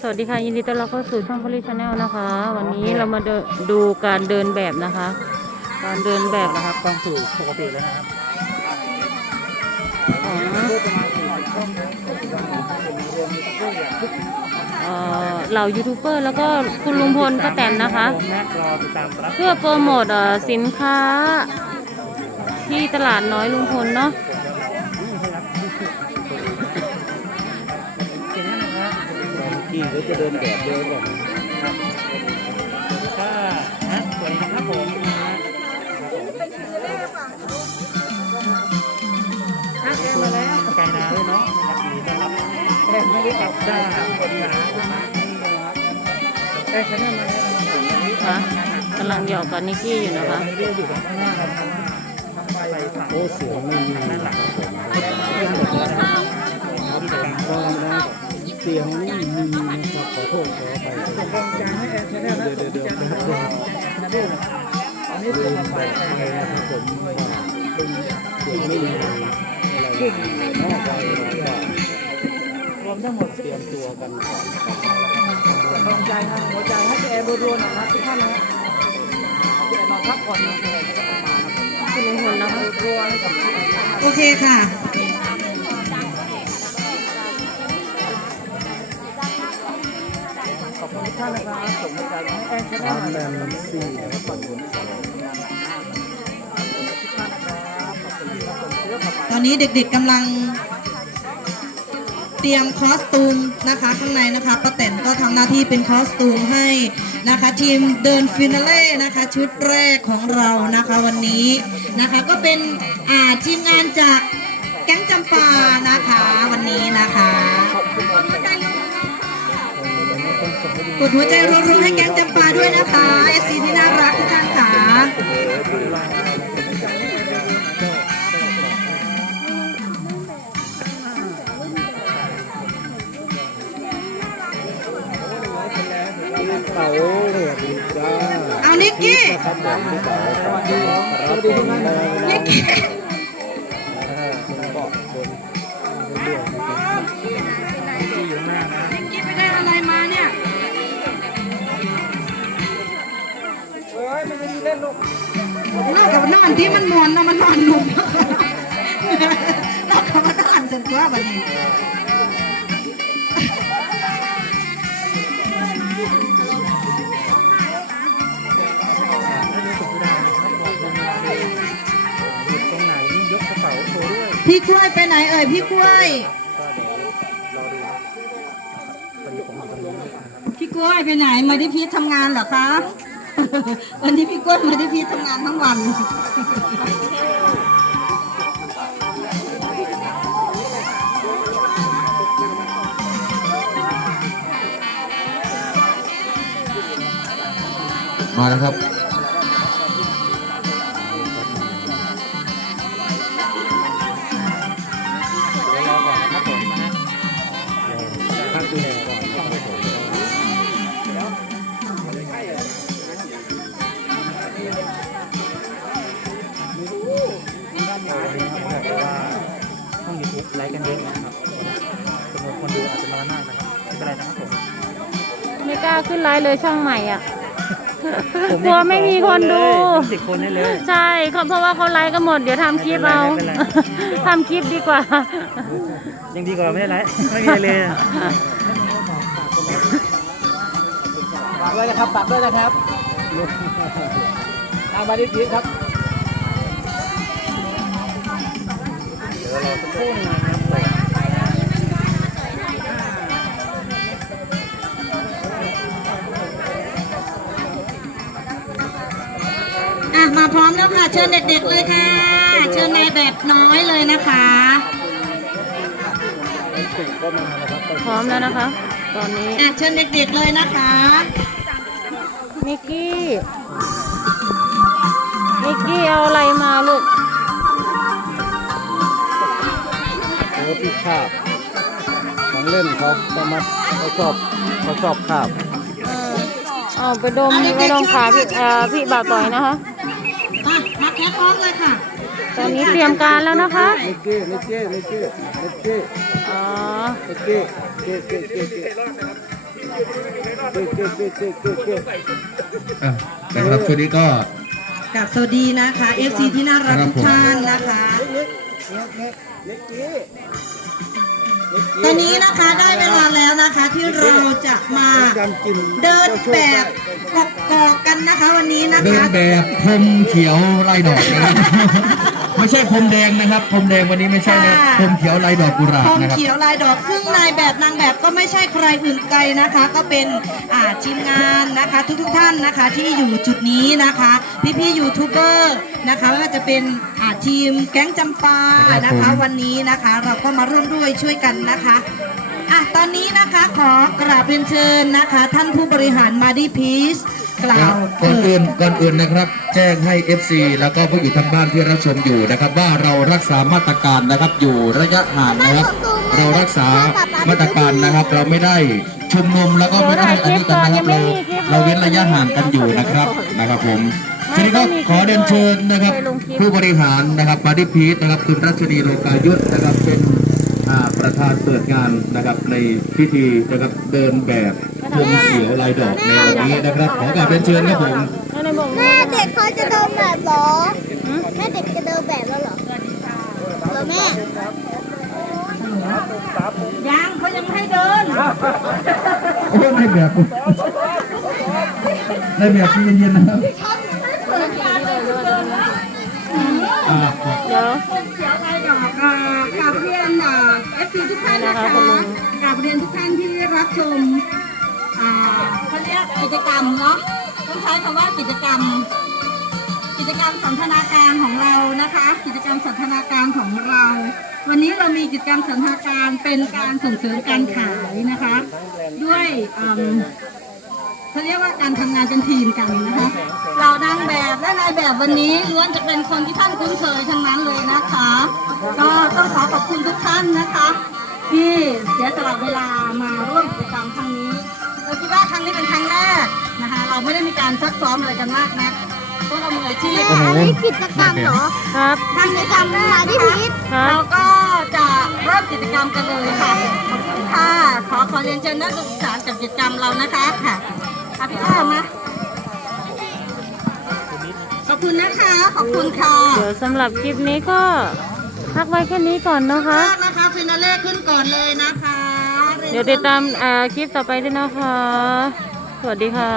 สวัสดีค่ะ ยินดีต้อนรับเข้าสู่ช่องพลิชแนลนะคะ วันนี้เรามาเดินดูการเดินแบบนะคะ การเดินแบบนะครับกล้องสู่ปกติแล้วนะครับของประมาณสี่สิบกล้องนะปัจจุบันนี้เป็นรวมมีตั้งแต่ทุกเอ่อเหล่ายูทูบเบอร์แล้วก็คุณลุงพลป้าแตนนะคะแม็กรอติดตามรับเพื่อโปรโมทเอ่อสินค้าที่ตลาดน้อยลุงพลเนาะ กี่เขาจะเดินแบบเดินแบบก็นะสวัสดีนะครับผมนะฮะแกมาแล้วไก่นาด้วยเนาะนะครับดีต้อนรับแกไม่ได้กลับจ้าคนนาแกชนะมาแล้วนี่คะกำลังหยอกกับนิกกี้อยู่นะคะโอ้เสียงไม่มีด้านหลังครับผมเรื่องหมดแล้วก็เสียงไม่ ไปส่งกำลังให้แอนชาแนลและเดี๋ยวเดี๋ยวเดี๋ยวจะเดี๋ยวนะด้วยอันนี้ลืเป็นมาบไปอกไปนะครับผมเป็นเสียงไม่มีอะไรนอกไปว่ารวมทั้งหมดเตรียมตัวกันก่อนกำลังใจนะหัวใจให้แอนรัวๆนะครับทุกท่านนะแอนนอนพักผ่อนนะเลยก็มาครับคุณลุงพลนะคะรัวให้กับโอเคค่ะ ขอบคุณทุกท่านะครับส่งกำลังใจให้แอนชาแนลน้ำแดนะงซี่นะครับผมทุกท่านนะครับขอบคุณที่รับชมเสื้อผ้าตอนนี้เด็กๆกำลัง เตรียมคอสตูมนะคะข้างในนะคะป้าแตนก็ทำหน้าที่เป็นคอสตูมให้นะคะ ทีมเดินฟินาเล่นะคะ ชุดแรกของเรานะคะวันนี้นะคะก็เป็นอ่าทีมงานจากแก๊งจำปานะคะ กดหัวใจรัวๆให้แก๊งจำปาด้วยนะคะเอซีที่น่ารักทุกท่านค่ะเต๋าสวัสดีจ้าเอานิกกี้ครับ ลูกนอกจากนอนที่มันมวนนะมันนอนหนุ่มนอกจากมันนอนเสร็จตัวแบบนี้ถ้าดูสุดดานะครับบนี้หยุดตรงไหนยกกระเป๋าโชว์ด้วยพี่กล้วยไปไหนเอ่ยพี่กล้วยพี่กล้วยไปไหนมาที่พีททำงานเหรอคะ วันนี้พี่กล้วยมาที่พี่ทำงานทั้งวันมาแล้วครับ ไลค์กันเยอะนะครับจำนวนคนดูอาจจะน้อยมากนะครับไม่เป็นไรนะครับผมไม่กล้าขึ้นไลฟ์เลยช่องใหม่อะกลัวไม่มีคนดู สิบคนได้เลย ใช่เขาเพราะว่าเขาไลฟ์กันหมด เดี๋ยวทำคลิปเอา ไม่เป็นไรไม่เป็นไรทำคลิปดีกว่า ยังดีกว่าไม่ได้ไลฟ์ไม่มีอะไรเลยฝากด้วยนะครับฝากด้วยนะครับตามมาดิพีครับ กครู่หนึงนะครับอะมาพร้อมแล้วค่ะ เชิญเด็กๆเลยค่ะ เชิญนายแบบน้อยเลยนะคะ สิ่งก็มานะครับพร้อมแล้วนะคะ ตอนนี้อะเชิญเด็กๆเลยนะคะ นิกกี้นิกกี้เอาอะไรมาลูก คาบของเล่นเขาเขามาเขาชอบเขาชอบคาบเออเอาไปดมไปดมขาพี่เอ่อพี่บ่าวต่อยนะคะอะมาแคปพร้อมเลยค่ะตอนนี้เตรียมการแล้วนะคะ นิกกี้นิกกี้นิกกี้นิกกี้อ๋อ นิกกี้เก้เก้เก้เก้อะนะครับช่วงนี้ก็ กับสวัสดีนะคะ FC ที่น่ารักทุกท่านนะคะ ตอนนี้นะคะได้เวลาแล้วนะคะที่เราจะมาเดินแบบกกอกกันนะคะวันนี้นะเดินคะแบบพรมเขียวลายดอกนะครับ ไม่ใช่พรมแดงนะครับพรมแดงวันนี้ไม่ใช่นะพรมเขียวลายดอกกุหลาบพรมนะครับ เขียวลายดอกซึ่งนายแบบนางแบบก็ไม่ใช่ใครอื่นไกลนะคะ ก็เป็นอ่าทีมงานนะคะ ทุกๆท่านนะคะ ที่อยู่จุดนี้นะคะพี่ๆยูทูบเบอร์นะคะไม่ว่าจะเป็นอ่าทีมแก๊งจำปานะครัคะบผม วันนี้นะคะเราก็มาร่วมด้วยช่วยกันนะคะอะตอนนี้นะคะขอกราบเรียนเชิญนะคะ ท่านผู้บริหารมาดีพีซ กล่าวก่อนเปิอื่ดนก่อนอื่นนะครับ แจ้งให้ FC แล้วก็ผู้อยู่ทางบ้านที่รับชมอยู่นะครับ ว่าเรารักษามาตรการนะครับอยู่ระยะห่างนะครับ เรารักษามาตรการนะครับ เราไม่ได้ชุมนุมแล้วก็ไม่ได้อันนี้กันนะครับเราเราเว้นระยะห่างกันอยู่นะครับนะครับผมทีนี้ก็ขอเดินเชิญนะครับ ผู้บริหารนะครับมาดิพีทนะครับคุณรัชนีโลกายุทธนะครับเป็นอ่า ประธานเปิดงานนะครับในพิธีนะครับเดินแบบพรมเขียวลายดอกในวันนี้นะครับขอกราบเรียนเชิญครับผมแล้วในบอกแม่เด็กเขาจะเดินแบบเหรอแม่เด็กจะเดินแบบแล้วเหรอเหรอแม่ยังเขายังไม่ให้เดินโอ้ในแบบในแบบใจเย็นๆนะครับอ่าเดี๋ยวเสียใจดอกอ่ากราบเรียนอ่าเอฟ ซีทุกท่านนะคะคุณลุงกราบเรียนทุกท่านที่รับชมอ่าเขาเรียกกิจกรรมเนาะต้องใช้คำว่ากิจกรรม กิจกรรมสันทนาการของเรานะคะ กิจกรรมสันทนาการของเรา วันนี้เรามีกิจกรรมสันทนาการเป็นการส่งเสริมการขายนะคะ ด้วยอืมเขาเรียกว่าการทำงานเป็นทีมกันนะคะ เรานางแบบและนายแบบวันนี้ล้วนจะเป็นคนที่ท่านคุ้นเคยทั้งนั้นเลยนะคะ ก็ต้องขอขอบคุณทุกท่านนะคะ ที่เสียสละเวลามาร่วมกิจกรรมครั้งนี้เราคิดว่าครั้งนี้เป็นครั้งแรกนะคะ เราไม่ได้มีการซักซ้อมอะไรกันมากนะพวกเรามืออาชีพแม่อันนี้กิจกรรมเหรอครับกิจกรรมมาที่พีทครัเราบก็จะเริ่มกิจกรรมกันเลยค่ะขอบคุณค่ะ ขอขอเรียนเชิญนักศึกษากับกิจกรรมเรานะคะค่ะอะพี่อ้อมาข อบคุณนะคะ ขอบคุณค่ะเดี๋ยวสำหรับคลิปนี้ก็พักไว้แค่นี้ก่อนนะคะมากนะคะฟินาเล่ขึ้นก่อนเลยนะคะ เดี๋ยวติดตามอ่าคลิปต่อไปด้วยนะคะ สวัสดีค่ะ